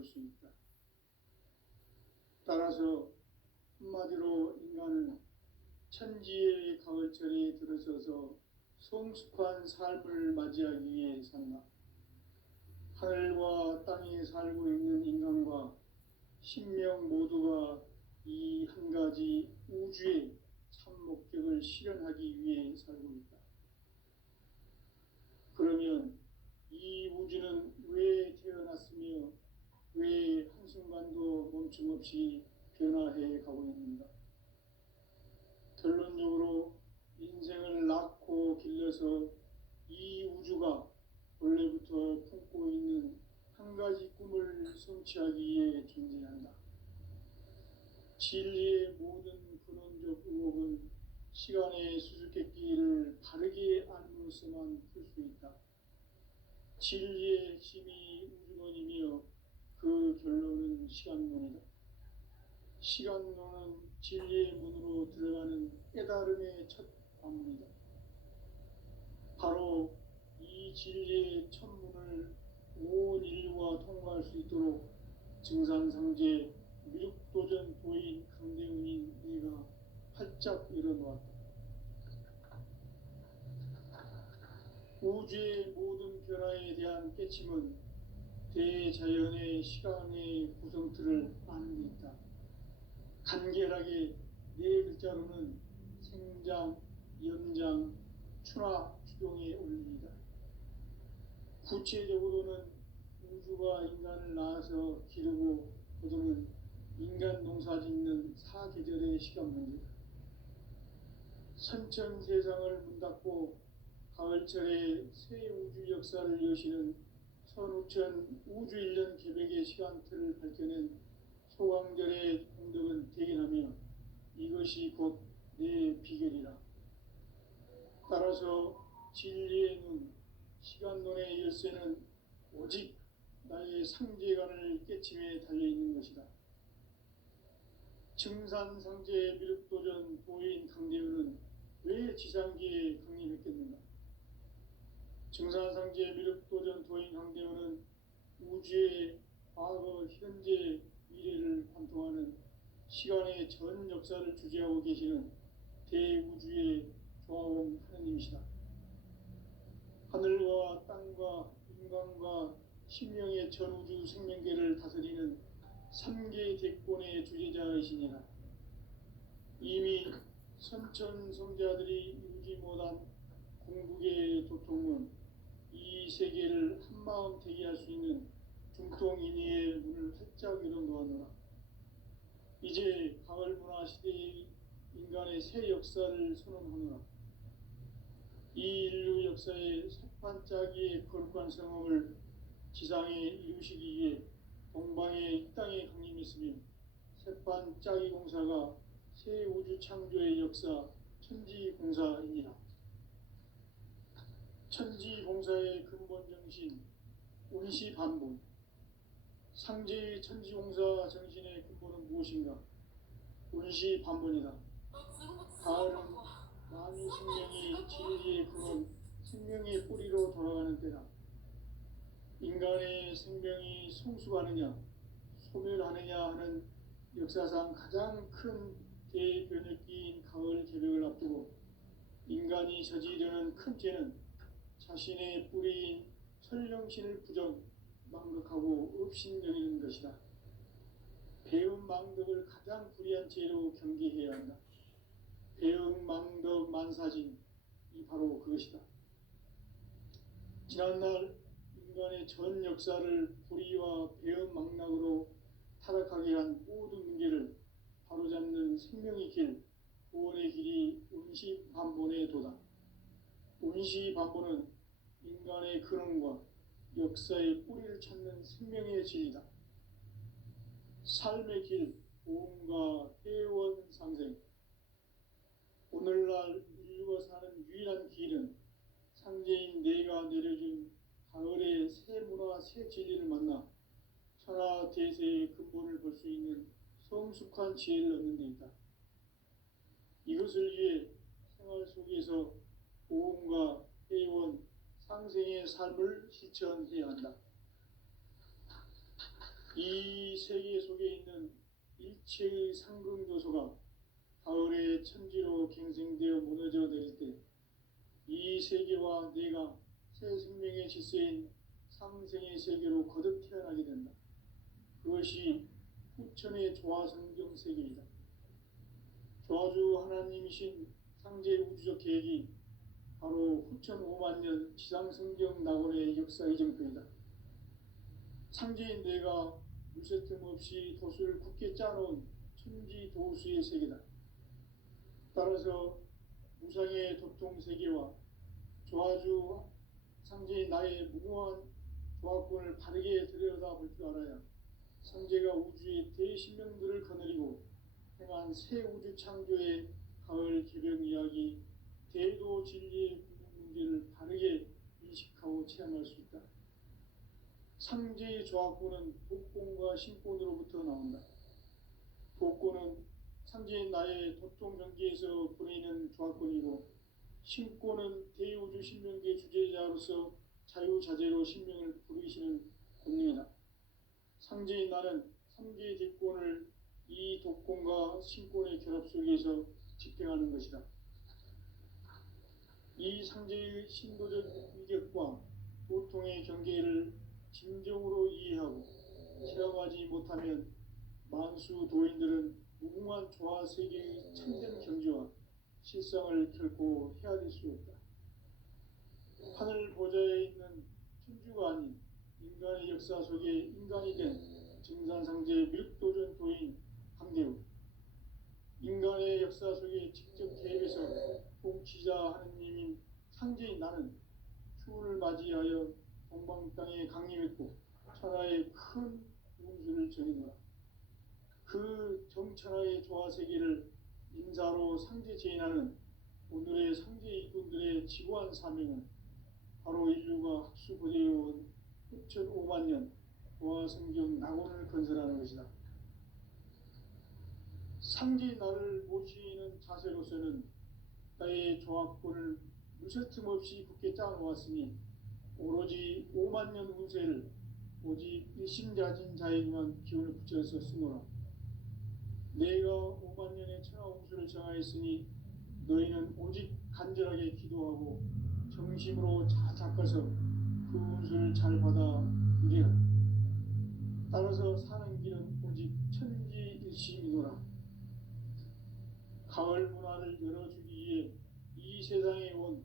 볼 수 있다. 따라서 한마디로 인간은 천지의 가을철에 들어서서 성숙한 삶을 맞이하기 위해 산다. 하늘과 땅에 살고 있는 인간과 신명 모두가 이 한 가지 우주의 참 목적을 실현하기 위해 살고 있다. 그러면 이 우주는 왜 태어났으며 왜 한순간도 멈춤없이 변화해 가고 있는가? 결론적으로 인생을 낳고 길러서 이 우주가 원래부터 품고 있는 한 가지 꿈을 성취하기 위해 존재한다. 진리의 모든 근원적 의혹은 시간의 수수께끼를 바르게 알므로써만 풀 수 있다. 진리의 핵심이 우주론이며 그 결론은 시간론이다. 시간론은 진리의 문으로 들어가는 깨달음의 첫 관문이다. 바로 이 진리의 첫 문을 온 인류가 통과할 수 있도록 증산상제 미륵도전 도인 강대훈인 내가 활짝 열어놓았다. 우주의 모든 변화에 대한 깨침은 대자연의 시간의 구성틀을 아는 데 있다. 간결하게 네 글자로는 생장, 연장, 추나 추동의 원리이다. 구체적으로는 우주가 인간을 낳아서 기르고 거두는 인간 농사 짓는 사계절의 시간 문제다. 선천 세상을 문닫고 가을철에 새 우주 역사를 여시는 선우천 우주 1년 계백의 시간틀을 밝혀낸 소강절의 공덕은 대견하며 이것이 곧 내 비결이라. 따라서 진리의 눈, 시간론의 열쇠는 오직 나의 상제관을 깨침에 달려있는 것이다. 증산상제 미륵도전 도인 강대훈은 왜 지상기에 강림했겠는가? 증산상제 미륵도전 도인 강대훈은 우주의 과거, 현재, 미래를 관통하는 시간의 전 역사를 주재하고 계시는 대우주의 조화원 하느님이시다. 하늘과 땅과 인간과 신명의 전우주 생명계를 다스리는 3개 대권의 주재자이시니라. 이미 선천성자들이 이루지 못한 궁극의 도통은 이 세계를 한마음 대기할 수 있는 중통인의의 문을 활짝 열어놓았노라. 이제 가을 문화 시대의 인간의 새 역사를 선언하노라. 이 인류 역사의 새반짝이의 거룩한 성험을 지상에 이루시기 위해 동방의 이 땅에 강림했으며 새반짝이 공사가 새 우주 창조의 역사 천지공사이니라. 천지공사의 근본 정신 운시반본. 상제의 천지공사 정신의 근본은 무엇인가? 운시반본이다. 가을은 만유 생명이 진리의 근원, 생명의 뿌리로 돌아가는 때다. 인간의 생명이 성숙하느냐, 소멸하느냐 하는 역사상 가장 큰 대변혁기인 가을 개벽을 앞두고 인간이 저지르는 큰 죄는 자신의 뿌리인 설령신을 부정, 망극하고 업신여기는 것이다. 배은 망덕을 가장 불의한 죄로 경계해야 한다. 배은 망덕 만사진, 이 바로 그것이다. 지난날 인간의 전 역사를 불의와 배은 망락으로 타락하게 한 모든 문제를 바로잡는 생명의 길, 구원의 길이 운시반본의 도다. 운시반본은 인간의 근원과 역사의 뿌리를 찾는 생명의 진리다. 삶의 길, 보험과 회원 상생. 오늘날 인류가 사는 유일한 길은 상제인 내가 내려준 가을의 새 문화, 새 진리를 만나 천하 대세의 근본을 볼 수 있는 성숙한 지혜를 얻는 데 있다. 이것을 위해 생활 속에서 보험과 회원, 상생의 삶을 실천해야 한다. 이 세계 속에 있는 일체의 상극 요소가 가을의 천지로 갱생되어 무너져 내릴 때 이 세계와 내가 새 생명의 질서인 상생의 세계로 거듭 태어나게 된다. 그것이 후천의 조화성경 세계이다. 조화주 하나님이신 상제 우주적 계획이 바로 후천 5만 년 지상성경 낙원의 역사 이정표이다. 상제인 내가 물새틈 없이 도수를 굳게 짜놓은 천지 도수의 세계다. 따라서 무상의 도통 세계와 조화주 상제인 나의 무궁한 조화권을 바르게 들여다볼 줄 알아야 상제가 우주의 대신명들을 거느리고 행한 새 우주 창조의 가을 개벽 이야기, 대도 진리의 문제를 바르게 인식하고 체험할 수 있다. 상제의 조화권은 복권과 신권으로부터 나온다. 복권은 상제인 나의 도통 경계에서 보내는 조화권이고, 신권은 대우주 신명계 주제자로서 자유자재로 신명을 부르시는 권능이다. 상제인 나는 3개의 대권을 이 독권과 신권의 결합 속에서 집행하는 것이다. 이 상제의 신도적 위격과 보통의 경계를 진정으로 이해하고 체험하지 못하면 만수 도인들은 무궁한 조화 세계의 참된 경지와 실상을 결코 헤아릴 수 없다. 하늘 보좌에 있는 천주가 아닌 인간의 역사 속에 인간이 된 증산상제 밀도전 도인 강대우, 인간의 역사 속에 직접 개입해서 통치자 하느님인 상제인 나는 추운을 맞이하여 동방 땅에 강림했고 천하의 큰 운수를 전해노라. 그 정천하의 조화세계를 인사로 상제 제인하는 오늘의 상제 이군들의 지구한 사명은 바로 인류가 학수고대해온 후천 5만 년 조화성경 낙원을 건설하는 것이다. 상제인 나를 모시는 자세로서는 나의 조화권을 무쇠틈 없이 굳게 짜놓았으니 오로지 5만 년 운세를 오직 일심자진 자에게만 기운을 붙여서 쓰노라. 내가 5만 년의 천하 운수를 정하였으니 너희는 오직 간절하게 기도하고 정심으로 잘 닦아서 그 운수를 잘 받아 누리라. 따라서 사는 길은 오직 천지일심이노라. 가을 문화를 열어주기 위해 이 세상에 온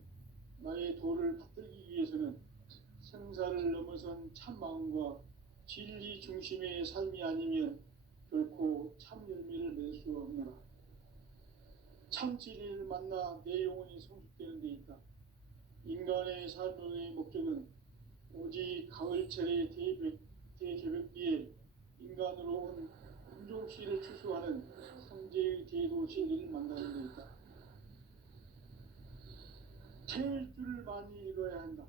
나의 도를 받들기 위해서는 생사를 넘어선 참 마음과 진리 중심의 삶이 아니면 결코 참 열매를 맺을 수 없노라. 참 진리를 만나 내 영혼이 성숙되는 데 있다. 인간의 삶의 목적은 오직 가을철의 대개벽기에 인간으로 온 인종시를 추수하는 상제의 대도 진리를 만나는 데 있다. 태일주를 많이 읽어야 한다.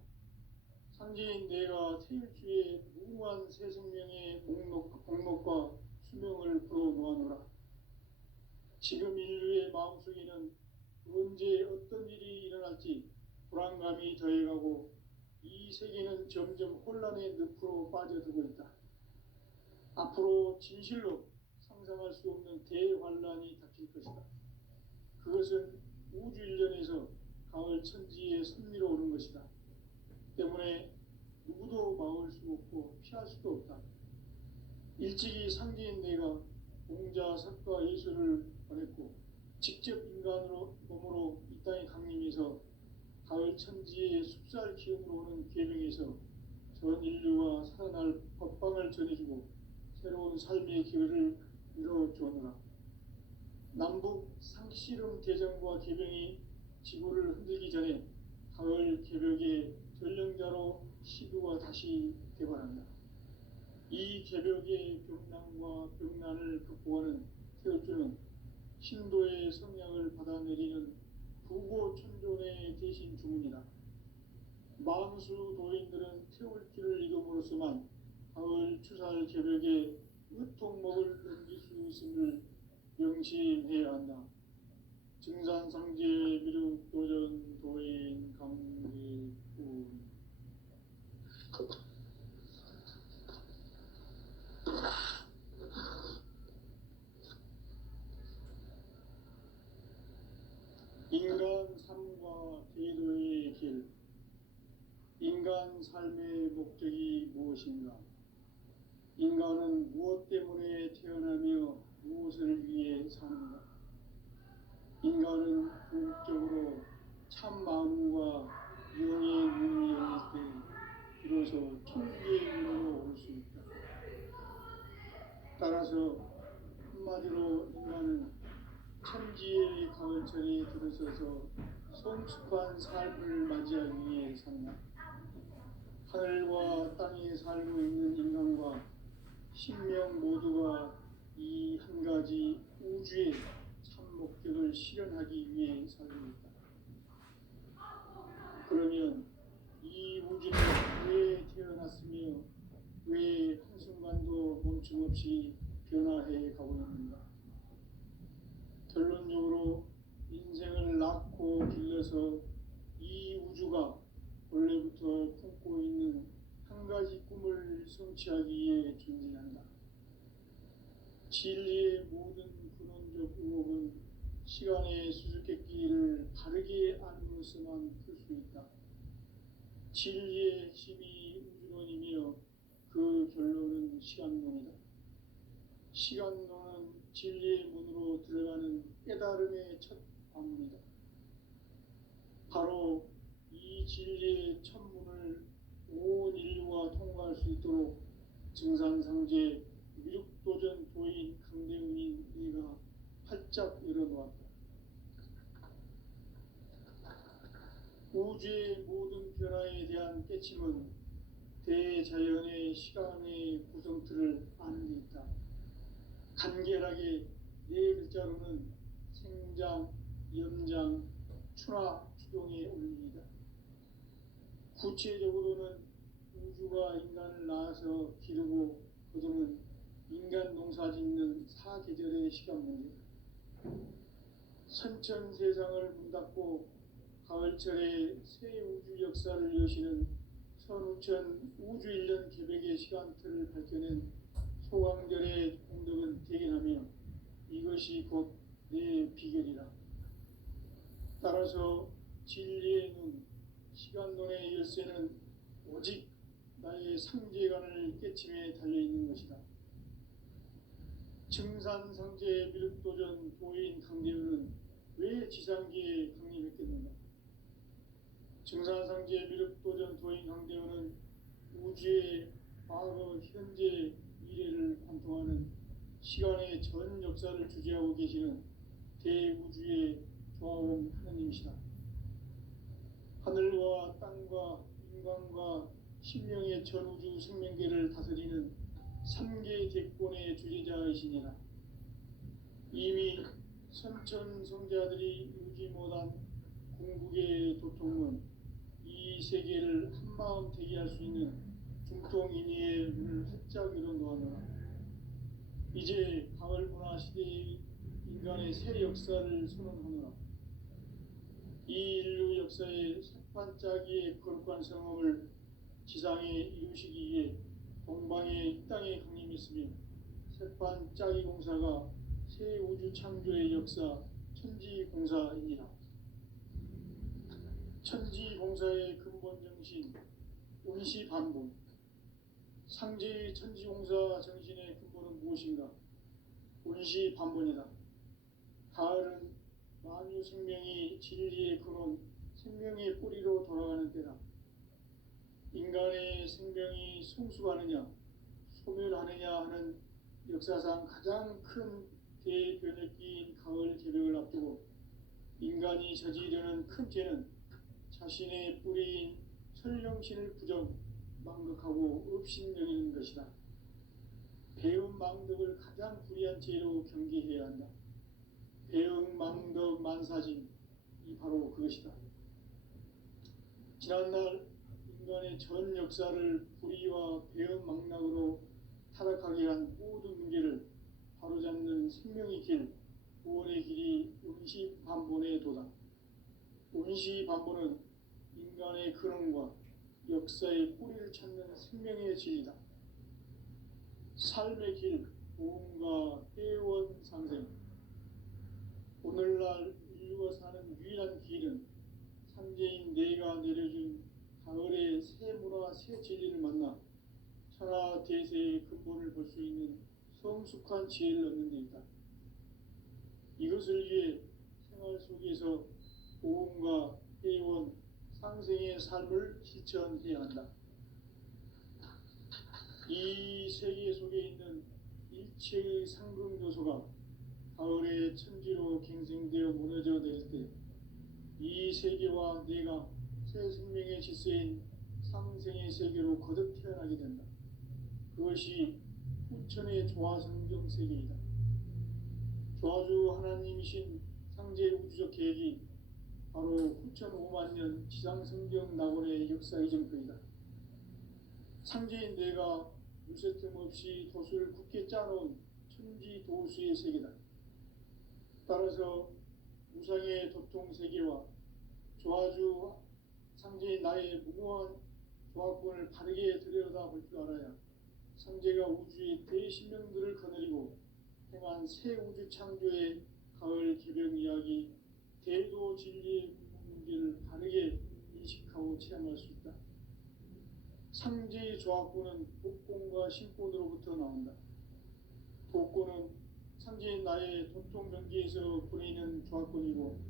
상제인 내가 태일주의 무궁한 새 생명의 목록과 수명을 풀어놓아노라. 지금 인류의 마음속에는 언제 어떤 일이 일어날지 불안감이 더해가고 이 세계는 점점 혼란의 늪으로 빠져들고 있다. 앞으로 진실로 상상할 수 없는 대환란이 닥칠 것이다. 그것은 우주 일련에서 가을 천지의 섭리로 오는 것이다. 때문에 누구도 막을 수 없고 피할 수도 없다. 일찍이 상제인 내가 공자, 석가, 예수를 보냈고 직접 인간으로 몸으로 이 땅에 강림해서 가을 천지의 숲살 기운으로 오는 계명에서 전 인류가 살아날 법방을 전해주고 새로운 삶의 기회를 이뤄주었노라. 남북 상씨름 대전과 계병이 지구를 흔들기 전에 가을 개벽의 전령자로 시두가 다시 개발한다. 이 개벽의 병난과 병난을 극복하는 태울주는 신도의 성량을 받아내리는 부고천존의 대신 주문이다. 만수 도인들은 태울주를 이름으로서만 가을 추살 개벽의 의통목을 넘길 수 있음을 명심해야 한다. 증산상제 미륵도전 도인 강대군. 인간은 무엇 때문에 태어나며 무엇을 위해 사는가? 인간은 궁극적으로 참 마음과 영의 눈이 열릴 때 비로소 천국의 문으로 올 수 있다. 따라서 한마디로 인간은 천지의 가을철에 들어서서 성숙한 삶을 맞이하기 위해 산다. 하늘과 땅에 살고 있는 인간과 신명 모두가 이 한 가지 우주의 참 목적을 실현하기 위해 살고 있다. 그러면 이 우주는 왜 태어났으며 왜 한순간도 멈춤없이 변화해 가고 있는가? 결론적으로 인생을 낳고 길러서 이 우주가 원래부터 품고 있는 한 가지 꿈을 성취하기 위해 존재한다. 진리의 모든 근원적 의혹은 시간의 수수께끼를 바르게 알므로서만 풀 수 있다. 진리의 핵심이 우주론이며 그 결론은 시간론이다. 시간론은 진리의 문으로 들어가는 깨달음의 첫 관문이다. 바로 이 진리의 첫 문을 온 인류가 통과할 수 있도록 증산상제 미륵도전 도인 강대훈이 네가 활짝 열어놓았다. 우주의 모든 변화에 대한 깨침은 대자연의 시간의 구성틀을 아는 데 있다. 간결하게 네 글자로는 생장, 염장, 추나 추동의 원리이다. 구체적으로는 우주가 인간을 낳아서 기르고 거두는 인간 농사 짓는 사계절의 시간 문제다. 선천 세상을 문 닫고 가을철에 새 우주 역사를 여시는 선우천 우주 1년 계백의 시간틀을 밝혀낸 소강절의 공덕은 대견하며 이것이 곧 내 비결이라. 따라서 진리의 눈, 시간론의 열쇠는 오직 나의 상제관을 깨침에 달려있는 것이다. 증산상제 미륵도전 도인 강대훈은 왜 지상계에 강림했겠는가? 증산상제 미륵도전 도인 강대훈은 우주의 과거, 현재, 미래를 관통하는 시간의 전 역사를 주재하고 계시는 대우주의 조화원 하느님이시다. 하늘과 땅과 인간과 신명의 전우주 생명계를 다스리는 3개 대권의 주재자이시니라. 이미 선천성자들이 이루지 못한 궁극의 도통은 이 세계를 한마음 되게 할 수 있는 중통인의의 문을 활짝 열어놓았노라. 이제 가을 문화 시대의 인간의 새 역사를 선언하노라. 이 인류 역사의 새반짝이의 거룩한 성험을 지상에 이루시기 위해 동방의 이 땅에 강림했으며 새반짝이 공사가 새 우주 창조의 역사 천지공사이니라. 천지공사의 근본 정신 운시반본. 상제의 천지공사 정신의 근본은 무엇인가? 운시반본이다. 가을은 만유 생명이 진리의 근원, 생명의 뿌리로 돌아가는 때다. 인간의 생명이 성숙하느냐, 소멸하느냐 하는 역사상 가장 큰 대변혁기인 가을 개벽을 앞두고 인간이 저지르는 큰 죄는 자신의 뿌리인 설령신을 부정, 망극하고 업신여기는 것이다. 배움 망덕을 가장 불의한 죄로 경계해야 한다. 배움 망덕 만사진, 이 바로 그것이다. 지난날 인간의 전 역사를 불의와 배움 망락으로 타락하게 한 모든 문제를 바로잡는 생명의 길, 구원의 길이 운시반본의 도다. 운시반본은 인간의 근원과 역사의 뿌리를 찾는 생명의 진리다. 삶의 길, 보험과 회원 상생. 오늘날 인류가 사는 유일한 길은 삼재인 내가 내려준 가을의 새 문화, 새 진리를 만나 천하 대세의 근본을 볼 수 있는 성숙한 지혜를 얻는 데 있다. 이것을 위해 생활 속에서 보험과 회원, 상생의 삶을 실천해야 한다. 이 세계 속에 있는 일체의 상금 요소가 가을의 천지로 갱생되어 무너져 내릴 때 이 세계와 내가 새 생명의 질서인 상생의 세계로 거듭 태어나게 된다. 그것이 후천의 조화성경 세계이다. 조화주 하나님이신 상제 우주적 계획이 바로 후천 5만 년 지상성경 낙원의 역사의 정표이다. 상제인 내가 유세틈 없이 도수를 굳게 짜놓은 천지 도수의 세계다. 따라서 무상의 도통 세계와 조화주 상제인 나의 무모한 조합권을 바르게 들여다볼 줄 알아야 상제가 우주의 대신명들을 거느리고 행한 새 우주 창조의 가을 개벽 이야기, 대도 진리의 문제를 바르게 인식하고 체험할 수 있다. 상제의 조합권은 독권과 신권으로부터 나온다. 독권은 상제인 나의 도통 경계에서 보내는 조합권이고,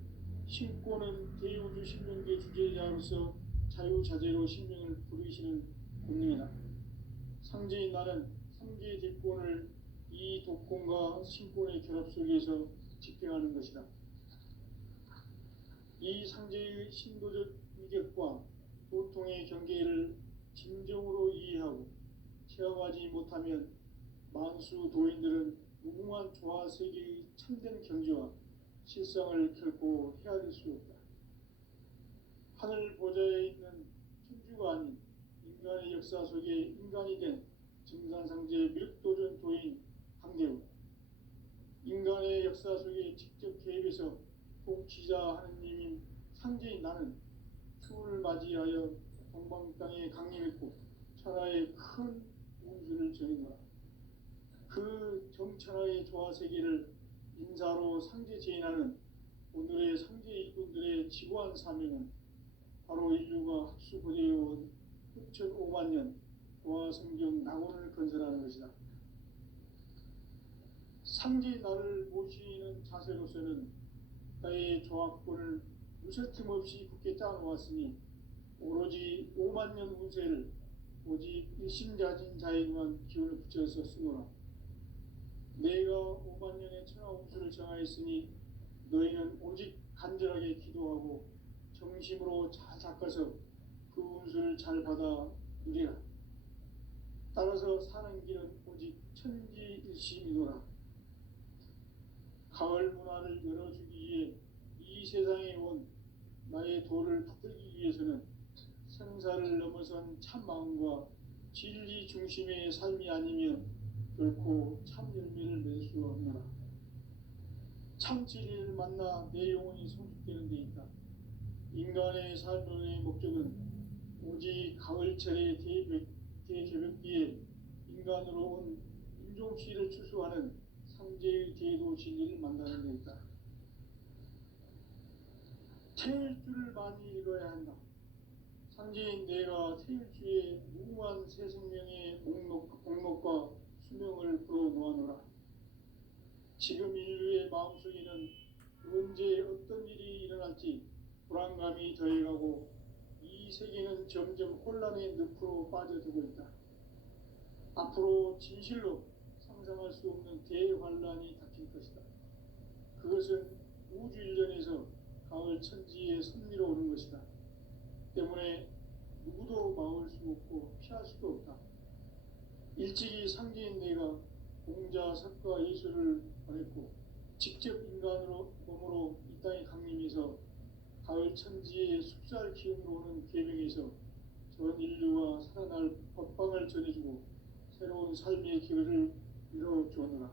신권은 대우주 신명계 주제자로서 자유자재로 신명을 부르시는 권능이다. 상제인 나는 상제의 대권을 이 독권과 신권의 결합 속에서 집행하는 것이다. 이 상제의 신도적 위격과 도통의 경계를 진정으로 이해하고 체험하지 못하면 만수 도인들은 무궁한 조화 세계의 참된 경지와 실상을 결코 헤아릴 수 없다. 하늘 보좌에 있는 천주가 아닌 인간의 역사 속에 인간이 된 증산상제 밀도전 도인 강대우, 인간의 역사 속에 직접 개입해서 독지자 하느님인 상제인 나는 추운을 맞이하여 동방 땅에 강림했고 천하의 큰 운수를 정해노라. 그 정천하의 조화 세계를 인사로 상제 제인하는 오늘의 상제 일꾼들의 지고한 사명은 바로 인류가 합수고대해온 후천 5만 년 조화성경 낙원을 건설하는 것이다. 상제 나를 모시는 자세로서는 나의 조합권을 무쇠틈 없이 굳게 짜놓았으니 오로지 5만 년 운세를 오직 일심자진 자에게만 기운을 붙여서 쓰노라. 내가 5만 년의 천하 운수를 정하였으니 너희는 오직 간절하게 기도하고 정심으로 잘 닦아서 그 운수를 잘 받아 누리라. 따라서 사는 길은 오직 천지일심이노라. 가을 문화를 열어주기 위해 이 세상에 온 나의 도를 붙들기 위해서는 생사를 넘어선 참 마음과 진리 중심의 삶이 아니면 결코 참 열매를 맺을 수 없노라. 참 진리를 만나 내 영혼이 성숙되는 데 있다. 인간의 삶의 목적은 오직 가을철의 대개벽기에 인간으로 온 인종시를 추수하는 상제의 대도 진리를 만나는 데 있다. 태일주를 많이 읽어야 한다. 상제인 내가 태일주의 무궁한 새 생명의 목록과 수명을 불어놓아노라. 지금 인류의 마음속에는 언제 어떤 일이 일어날지 불안감이 더해가고 이 세계는 점점 혼란의 늪으로 빠져들고 있다. 앞으로 진실로 상상할 수 없는 대환란이 닥칠 것이다. 그것은 우주 일련에서 가을 천지의 섭리로 오는 것이다. 때문에 누구도 막을 수 없고 피할 수도 없다. 일찍이 상제인 내가 공자, 석가, 예수를 보냈고 직접 인간으로 몸으로 이 땅에 강림해서 가을 천지의 숲살 기운으로 오는 계명에서 전 인류가 살아날 법방을 전해주고 새로운 삶의 기회를 이뤄주었노라.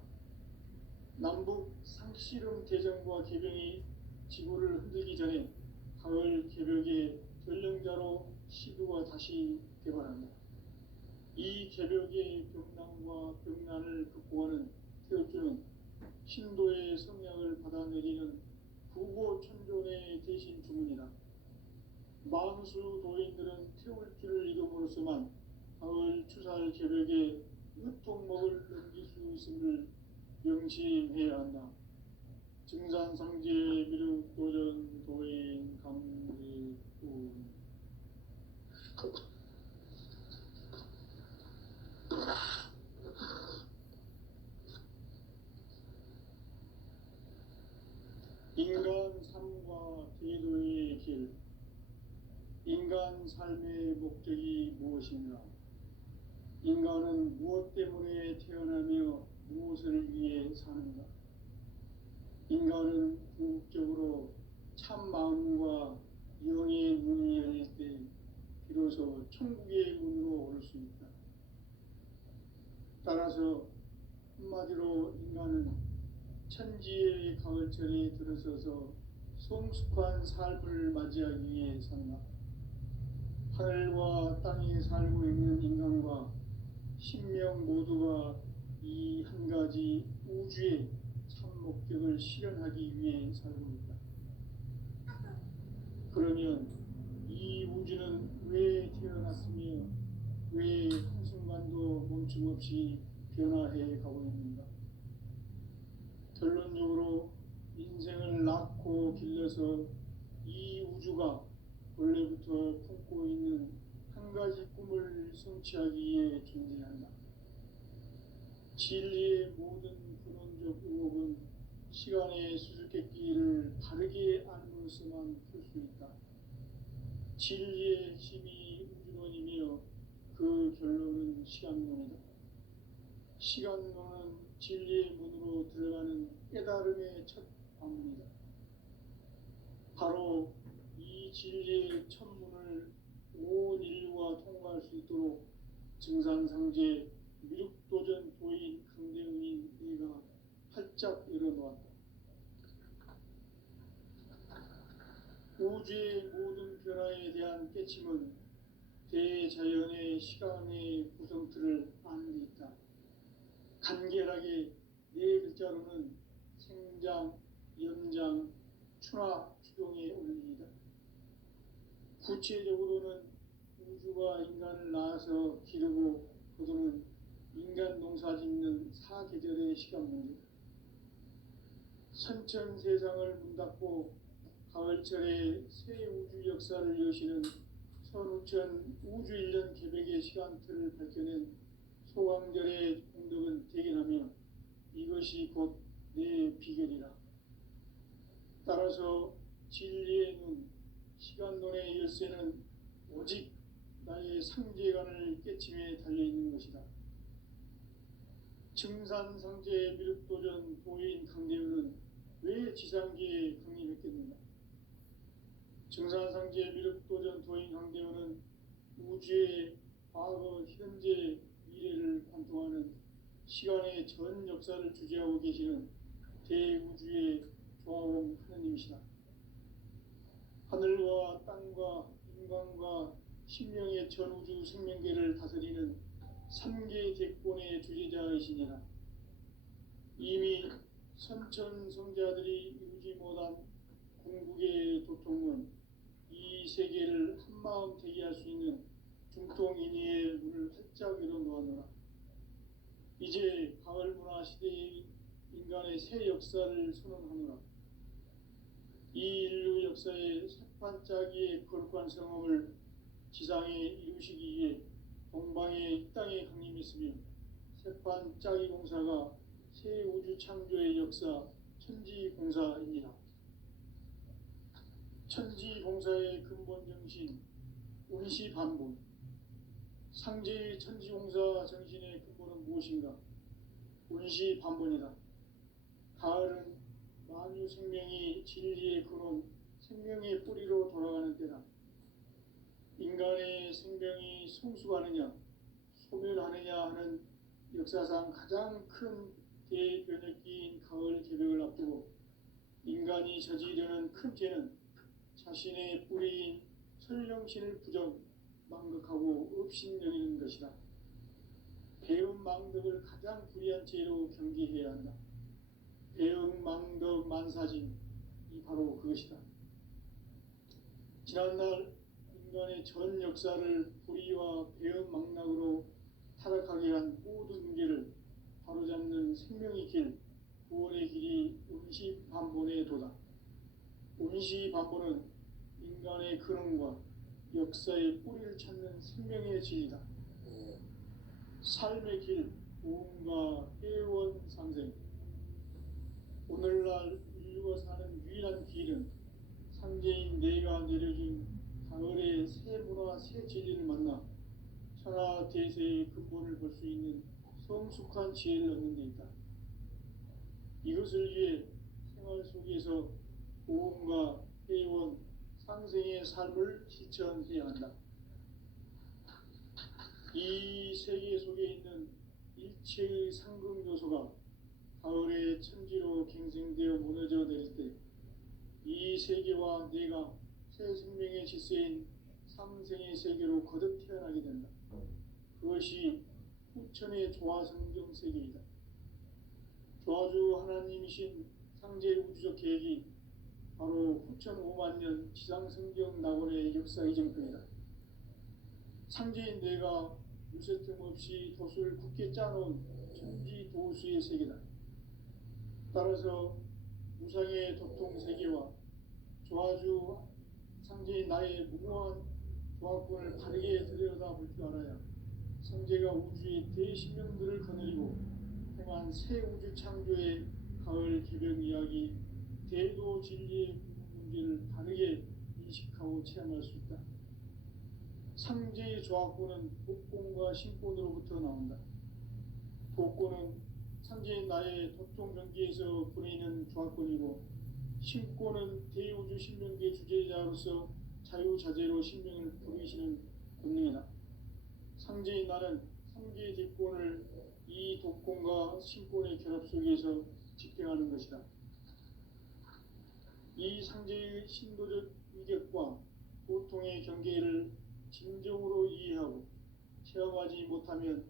남북 상씨름 대전과 개병이 지구를 흔들기 전에 가을 개벽의 전령자로 시두가 다시 개발한다. 이 개벽의 병난과 병난을 극복하는 태엽주는 신도의 성약을 받아내리는 구고천존의 대신 주문이다. 만수 도인들은 태울주를 이름으로서만 가을 추살 개벽에 으통목을 넘길 수 있음을 명심해야 한다. 증산상제 미륵 도전 도인 강제군. 인간 삶과 계도의 길. 인간 삶의 목적이 무엇인가? 인간은 무엇 때문에 태어나며 무엇을 위해 사는가? 인간은 궁극적으로 참 마음과 영의 문이 열릴 때 비로소 천국의 문으로 오를 수 있다. 따라서 한마디로 인간은 천지의 가을철에 들어서서 성숙한 삶을 맞이하기 위해 산다. 하늘과 땅에 살고 있는 인간과 신명 모두가 이 한 가지 우주의 참 목적을 실현하기 위해 살고 있다. 그러면 이 우주는 왜 태어났으며 왜 한순간도 멈춤없이 변화해 가고 있는가? 결론적으로 인생을 낳고 길러서 이 우주가 원래부터 품고 있는 한 가지 꿈을 성취하기 위해 존재한다. 진리의 모든 근원적 의혹은 시간의 수수께끼를 바르게 알므로서만 풀 수 있다. 진리의 핵심이 우주론이며 그 결론은 시간론이다. 시간론은 진리의 문으로 들어가는 깨달음의 첫 방문이다. 바로 이 진리의 첫 문을 온 인류가 통과할 수 있도록 증산상제 미륵도전 도인 강대응인 네가 활짝 열어놓았다. 우주의 모든 변화에 대한 깨침은 대자연의 시간의 구성틀을 아는 데 있다. 간결하게 네 글자로는 생장, 연장, 추나 추동의 원리이다. 구체적으로는 우주가 인간을 낳아서 기르고 거두는 인간 농사 짓는 사계절의 시간 문제다. 선천 세상을 문 닫고 가을철에 새 우주 역사를 여시는 선우천 우주 1년 개백의 시간틀을 밝혀낸 소강절의 공덕은 대견하며 이것이 곧 내 비결이라. 따라서 진리의 눈, 시간론의 열쇠는 오직 나의 상제관을 깨침에 달려있는 것이다. 증산상제 미륵도전 도인 강대우는 왜 지상계에 강림했겠는가? 증산상제 미륵도전 도인 강대우는 우주의 과거, 현재, 미래를 관통하는 시간의 전 역사를 주재하고 계시는 대우주의 조화원 하느님이시다. 하늘과 땅과 인간과 신명의 전우주 생명계를 다스리는 3계 대권의 주제자이시니라. 이미 선천성자들이 이루지 못한 궁극의 도통은 이 세계를 한마음 되게 할 수 있는 중통인의의 문을 활짝 열어놓았노라. 이제 가을 문화 시대의 인간의 새 역사를 선언하노라. 이 인류 역사의 새판짜기의 거룩한 성험을 지상에 이루시기 위해 동방의 이 땅에 강림했으며 새판짜기 공사가 새 우주 창조의 역사 천지공사입니다. 천지공사의 근본 정신 운시반본. 상제의 천지공사 정신의 근본은 무엇인가? 운시반본이다. 가을은 만유 생명이 진리의 근원, 생명의 뿌리로 돌아가는 때다. 인간의 생명이 성숙하느냐, 소멸하느냐 하는 역사상 가장 큰 대변혁기인 가을 개벽을 앞두고 인간이 저지르는 큰 죄는 자신의 뿌리인 설령신을 부정, 망극하고 업신여기는 것이다. 배움 망덕을 가장 불의한 죄로 경계해야 한다. 배움 망덕 만사진, 이 바로 그것이다. 지난날 인간의 전 역사를 불의와 배은망락으로 타락하게 한 모든 문제를 바로잡는 생명의 길, 구원의 길이 운시반본의 도다. 운시반본은 인간의 근원과 역사의 뿌리를 찾는 생명의 진리다. 삶의 길, 구원과 회원 상생. 오늘날 인류가 사는 유일한 길은 상제인 내가 내려준 가을의 새 문화 새 진리를 만나 천하 대세의 근본을 볼 수 있는 성숙한 지혜를 얻는 데 있다. 이것을 위해 생활 속에서 보험과 회원, 상생의 삶을 실천해야 한다. 이 세계 속에 있는 일체의 상급 요소가 가을의 천지로 갱생되어 무너져 내릴 때 이 세계와 내가 새 생명의 질서인 상생의 세계로 거듭 태어나게 된다. 그것이 후천의 조화성경 세계이다. 조화주 하나님이신 상제 우주적 계획이 바로 후천 5만 년 지상성경 낙원의 역사 이정표이다. 상제인 내가 유세 틈 없이 도수를 굳게 짜놓은 천지 도수의 세계다. 따라서 무상의 도통 세계와 조화주 상제인 나의 무모한 조화권을 바르게 들여다볼 줄 알아야 상제가 우주의 대신명들을 거느리고 행한 새 우주 창조의 가을 개벽 이야기, 대도 진리의 문제를 바르게 인식하고 체험할 수 있다. 상제의 조화권은 복권과 신권으로부터 나온다. 복권은 상제인 나의 도통 경계에서 보내는 조화권이고, 신권은 대우주 신명계 주제자로서 자유자재로 신명을 부르시는 권능이다. 상제인 나는 상제의 뒷권을 이 독권과 신권의 결합 속에서 집행하는 것이다. 이 상제의 신도적 위격과 보통의 경계를 진정으로 이해하고 체험하지 못하면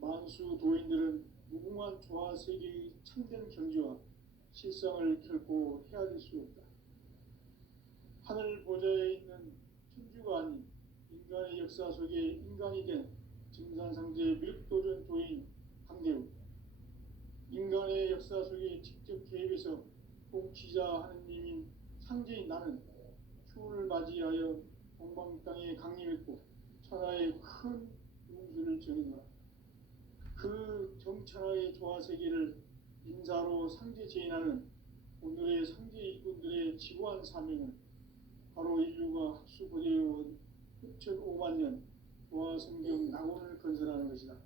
만수 도인들은 무궁한 조화 세계의 참된 경지와 실상을 결코 헤아릴 수 없다. 하늘 보좌에 있는 천주가 아닌 인간의 역사 속에 인간이 된 증산상제 밀도전 도인 강대우, 인간의 역사 속에 직접 개입해서 통치자 하느님인 상제인 나는 추운을 맞이하여 동방 땅에 강림했고 천하의 큰 운수를 정해노라. 그 정천하의 조화세계를 인사로 상제 제인하는 오늘의 상제 일꾼들의 지고한 사명은 바로 인류가 학수고대해온 후천 5만 년 조화성경 낙원을 건설하는 것이다.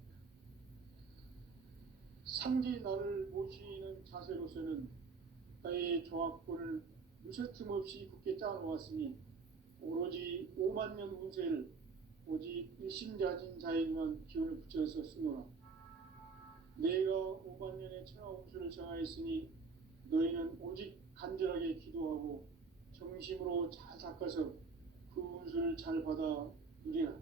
상제 나를 모시는 자세로서는 나의 조화권을 무쇠틈 없이 굳게 짜놓았으니 오로지 5만 년 운세를 오직 일심자진 자에게만 기운을 붙여서 쓰노라. 내가 5만 년의 천하 운수를 정하였으니 너희는 오직 간절하게 기도하고 정심으로 잘 닦아서 그 운수를 잘 받아 누리라.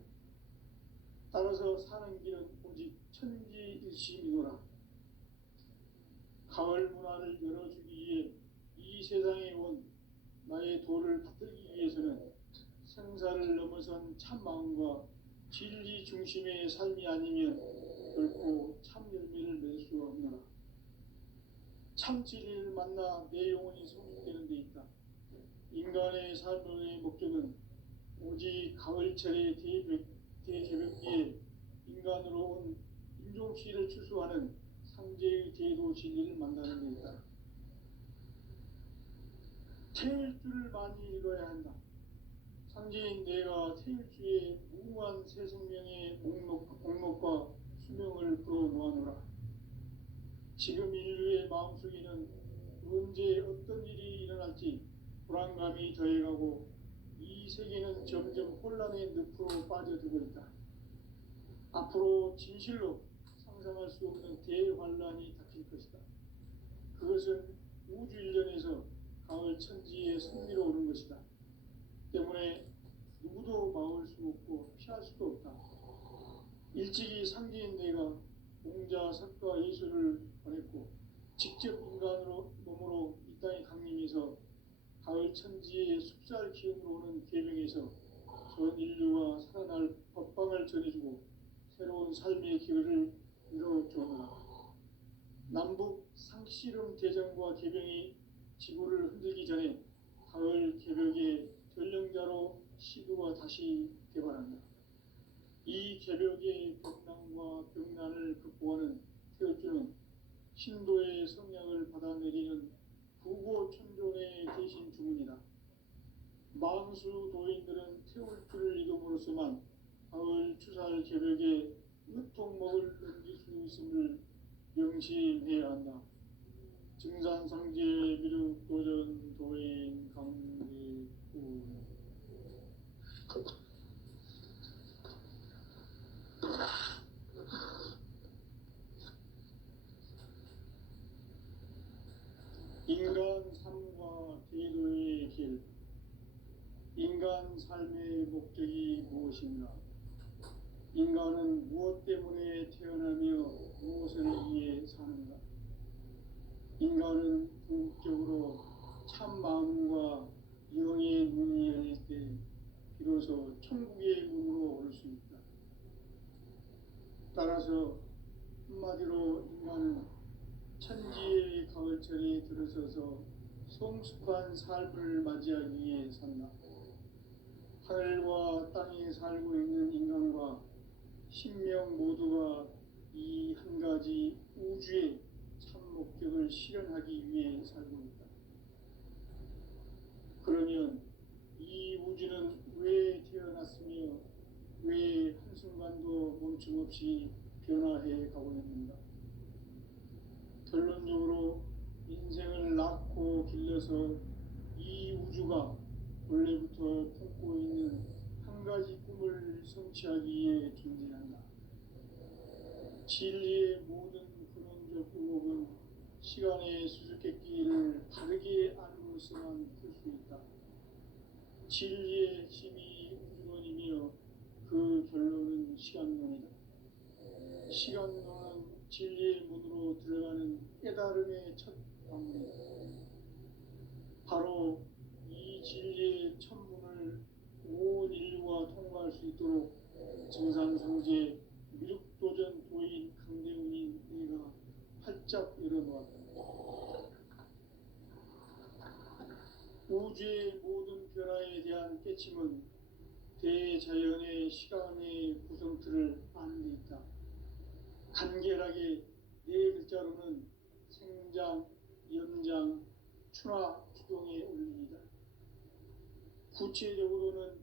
따라서 사는 길은 오직 천지일심이노라. 가을 문화를 열어주기 위해 이 세상에 온 나의 도를 받들기 위해서는 생사를 넘어선 참 마음과 진리 중심의 삶이 아니면 결코 참 열매를 맺을 수 없노라. 참 진리를 만나 내 영혼이 성숙되는 데 있다. 인간의 삶의 목적은 오직 가을철의 대개벽기에 인간으로 온 인종시를 추수하는 상제의 대도 진리를 만나는 데 있다. 태일주를 많이 읽어야 한다. 상제인 내가 태일주의 무궁한 새 생명의 목록과 수명을 풀어놓아노라. 지금 인류의 마음속에는 언제 어떤 일이 일어날지 불안감이 더해가고 이 세계는 점점 혼란의 늪으로 빠져들고 있다. 앞으로 진실로 상상할 수 없는 대환란이 닥칠 것이다. 그것은 우주 일련에서 가을 천지의 승리로 오는 것이다. 때문에 누구도 막을 수 없고 피할 수도 없다. 일찍이 상제인 내가 공자, 석가, 예수를 보냈고 직접 인간으로 몸으로 이 땅에 강림해서 가을 천지의 숲살 기운으로 오는 계명에서 전 인류가 살아날 법방을 전해주고 새로운 삶의 기회를 열어주노라. 남북 상씨름 대전과 개병이 지구를 흔들기 전에 가을 개벽의 전령자로 시도가 다시 개발한다. 이 개벽의 벽난과 벽난을 극복하는 태어주는 신도의 성량을 받아내리는 부고천종의 대신 주문이다. 망수 도인들은 태울 줄을 이름으로서만 가을 추살 개벽에 으통먹을 넘길 수 있음을 명심해야 한다. 증산상제 미륵 도전 도인 강대구 인간 삶과 대도의 길. 인간 삶의 목적이 무엇인가? 인간은 무엇 때문에 태어나며 무엇을 위해 사는가? 인간은 궁극적으로 참 마음과 영의 문이 열릴 때 비로소 천국의 문으로 올 수 있다. 따라서 한마디로 인간은 천지의 가을철에 들어서서 성숙한 삶을 맞이하기 위해 산다. 하늘과 땅에 살고 있는 인간과 신명 모두가 이 한 가지 우주의 참 목적을 실현하기 위해 살고 있다. 그러면 이 우주는 왜 태어났으며 왜 한순간도 멈춤없이 변화해 가고 있는가? 결론적으로 인생을 낳고 길러서 이 우주가 원래부터 품고 있는 한 가지 꿈을 성취하기 위해 존재한다. 진리의 모든 근원적 의목은 시간의 수수께끼를 바르게 알고서만 풀 수 있다. 진리의 핵심이 우주론이며 그 결론은 시간론이다. 시간론은 진리의 문으로 들어가는 깨달음의 첫 방문이다. 바로 이 진리의 천문을 온 인류가 통과할 수 있도록 증산상제 미륵도전 도인 강대훈이 내가 활짝 열어놓았다. 우주의 모든 변화에 대한 깨침은 대자연의 시간의 구성틀을 아는 데 있다. 간결하게 네 글자로는 생장, 연장, 추나 추동의 원리이다. 구체적으로는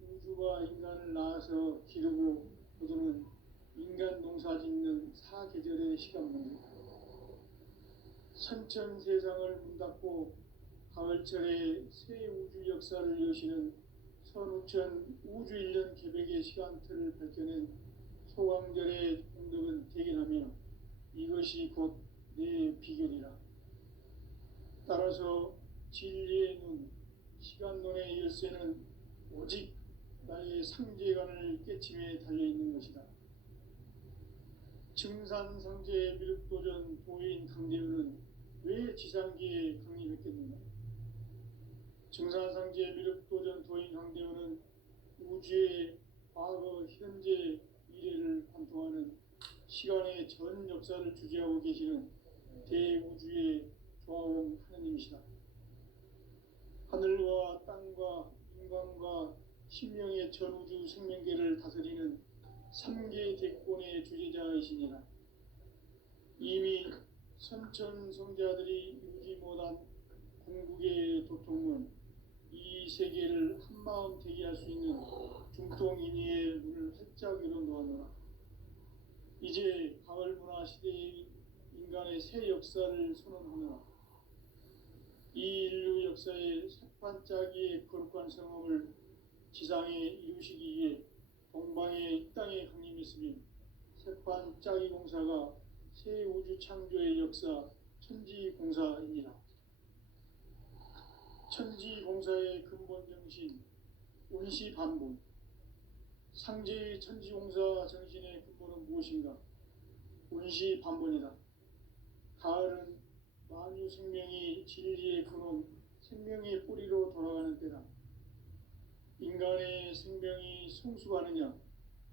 우주가 인간을 낳아서 기르고 거두는 인간 농사 짓는 사계절의 시간 문제. 선천 세상을 문 닫고 가을철에 새 우주 역사를 여시는 선우천 우주 1년 개벽의 시간틀을 밝혀낸 소강절의 공덕은 대견하며 이것이 곧 내 비결이라. 따라서 진리의 눈, 시간론의 열쇠는 오직 나의 상제관을 깨침에 달려있는 것이다. 증산상제 미륵도전 도인 강대훈은 왜 지상기에 강림했겠는가? 증산상제 미륵도전 도인 강대훈은 우주의 과거, 현재, 미래를 관통하는 시간의 전 역사를 주재하고 계시는 대우주의 조화원 하느님이시다. 하늘과 땅과 인간과 신명의 전우주 생명계를 다스리는 3개 대권의 주제자이시니라. 이미 선천성자들이 이루지 못한 궁극의 도통은 이 세계를 한마음 되게 할 수 있는 중통인의의 문을 활짝 열어놓았노라. 이제 가을 문화 시대의 인간의 새 역사를 선언하노라. 이 인류 역사의 새판짜기의 거룩한 성험을 지상에 이루시기 위해 동방의 이 땅에 강림했으며 새판짜기 공사가 새 우주 창조의 역사 천지공사입니다. 천지공사의 근본 정신 운시반본. 상제의 천지공사 정신의 근본은 무엇인가? 운시반본이다. 가을은 만유 생명이 진리의 근원, 생명의 뿌리로 돌아가는 때다. 인간의 생명이 성숙하느냐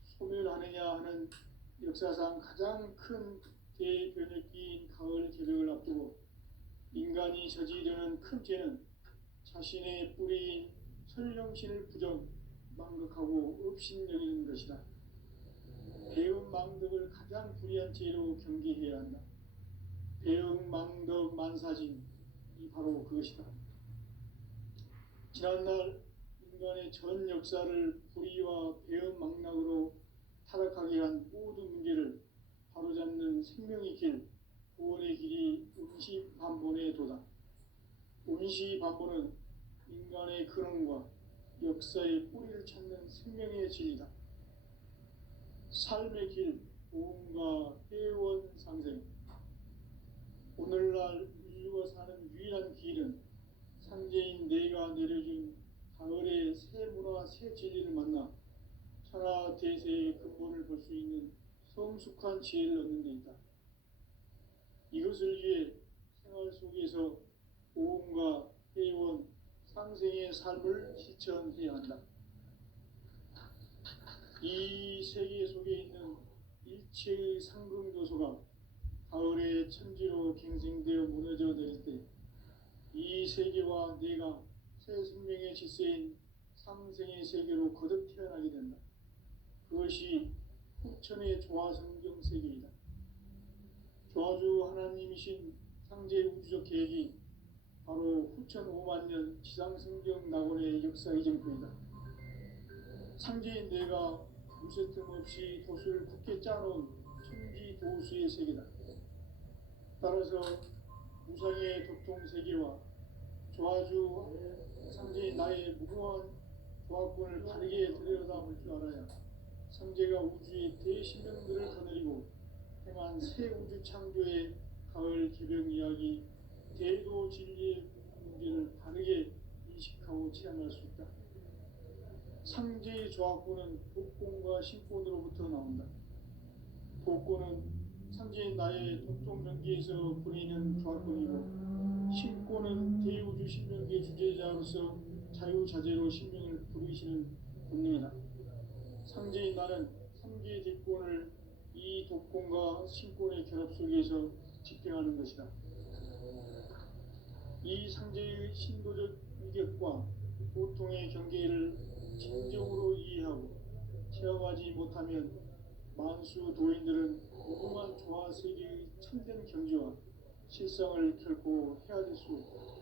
소멸하느냐 하는 역사상 가장 큰 대변혁기인 가을 개벽을 앞두고 인간이 저지르는 큰 죄는 자신의 뿌리인 설령신을 부정, 망극하고 업신여기는 것이다. 배은 망덕을 가장 불의한 죄로 경계해야 한다. 배은 망덕 만사진이 바로 그것이다. 지난날 인간의 전 역사를 불의와 배은 망락으로 타락하게 한 모든 문제를 바로잡는 생명의 길, 구원의 길이 운시반본의 도다. 운시반본은 인간의 근원과 역사의 뿌리를 찾는 생명의 진리다. 삶의 길, 보험과 회원 상생. 오늘날 인류가 사는 유일한 길은 상제인 내가 내려준 가을의 새 문화, 새 진리를 만나 천하 대세의 근본을 볼 수 있는 성숙한 지혜를 얻는 데 있다. 이것을 위해 생활 속에서 보험과 회원, 상생의 삶을 실천해야 한다. 이 세계 속에 있는 일체의 상금교소가 가을의 천지로 갱생되어 무너져 내릴 때 이 세계와 내가 새 생명의 질서인 상생의 세계로 거듭 태어나게 된다. 그것이 후천의 조화성경 세계이다. 조화주 하나님이신 상제 우주적 계획이 바로 후천 5만 년 지상성경 낙원의 역사 이정표이다. 상제인 내가 무쇠 틈 없이 도수를 굳게 짜놓은 천지 도수의 세계다. 따라서 무상의 도통 세계와 조화주 상제인 나의 무궁한 조화권을 바르게 들여다볼 줄 알아야 상제가 우주의 대신명들을 거느리고 행한 새 우주 창조의 가을 개벽 이야기 대도 진리의 문제를 바르게 인식하고 체험할 수 있다. 상제의 조화권은 복권과 신권으로부터 나온다. 복권은 상제인 나의 독종명기에서 부리는 조화권이고 신권은 대우주 신명기의 주제자로서 자유자재로 신명을 부르시는 본능이다. 상제인 나는 3개의 뒷권을 이 독권과 신권의 결합 속에서 집행하는 것이다. 이 상제의 신도적 위격과 보통의 경계를 진정으로 이해하고 체험하지 못하면 만수 도인들은 무궁한 조화 세계의 참된 경지와 실상을 결코 헤아릴 수 없다.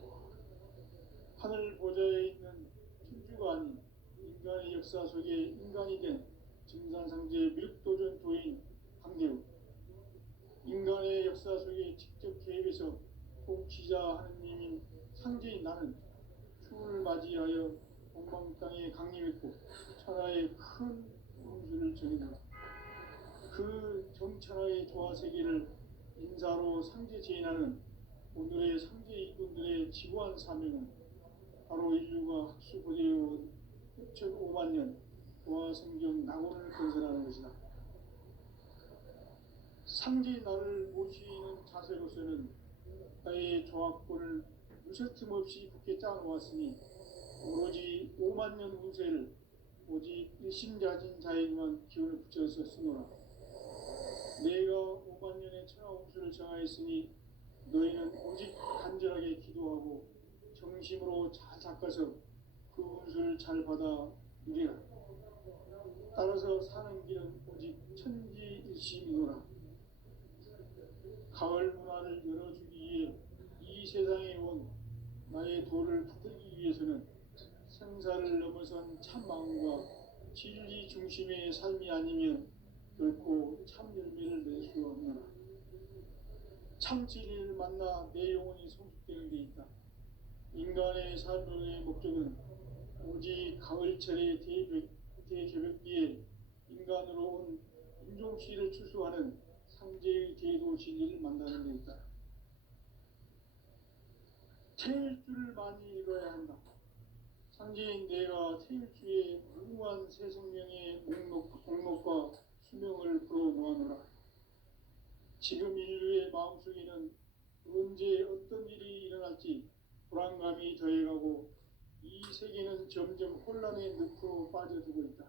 하늘 보좌에 있는 천주가 아닌 인간의 역사 속에 인간이 된 증산상제 밀도전 도인 강대우, 인간의 역사 속에 직접 개입해서 통치자 하느님인 상제인 나는 추운을 맞이하여 동방 땅에 강림했고 천하의 큰 운수를 정했노라. 그 정천하의 조화 세계를 인사로 상제 제인하는 오늘의 상제 일꾼들의 지구한 사명은 바로 인류가 학수고대해온 후천 5만 년 조화 성경 낙원을 건설하는 것이다. 상제인 나를 모시는 자세로서는 나의 조화권을 무쇠틈 없이 굳게 짜놓았으니 오로지 5만 년 운세를 오직 일심자진 자에게만 기운을 붙여서 쓰노라. 내가 5만 년의 천하 운수를 정하였으니 너희는 오직 간절하게 기도하고 정심으로 잘 닦아서 그 운수를 잘 받아 누리라. 따라서 사는 길은 오직 천지일심이노라. 가을 문화를 열어주기 위해 이 세상에 온 나의 도를 붙들기 위해서는 생사를 넘어선 참마음과 진리 중심의 삶이 아니면 결코 참 열매를 낼 수 없노라. 참 진리를 만나 내 영혼이 성숙되는 데 있다. 인간의 삶의 목적은 오직 가을철의 대개벽기에 인간으로 온 인종시를 추수하는 상제의 대도 진리를 만나는 데 있다. 태일주를 많이 읽어야 한다. 상제인 내가 태일주의 무궁한 새 생명의 목록과 수명을 불어 모아노라. 지금 인류의 마음속에는 언제 어떤 일이 일어날지 불안감이 더해가고 이 세계는 점점 혼란 혼란의 늪으로 빠져들고 있다.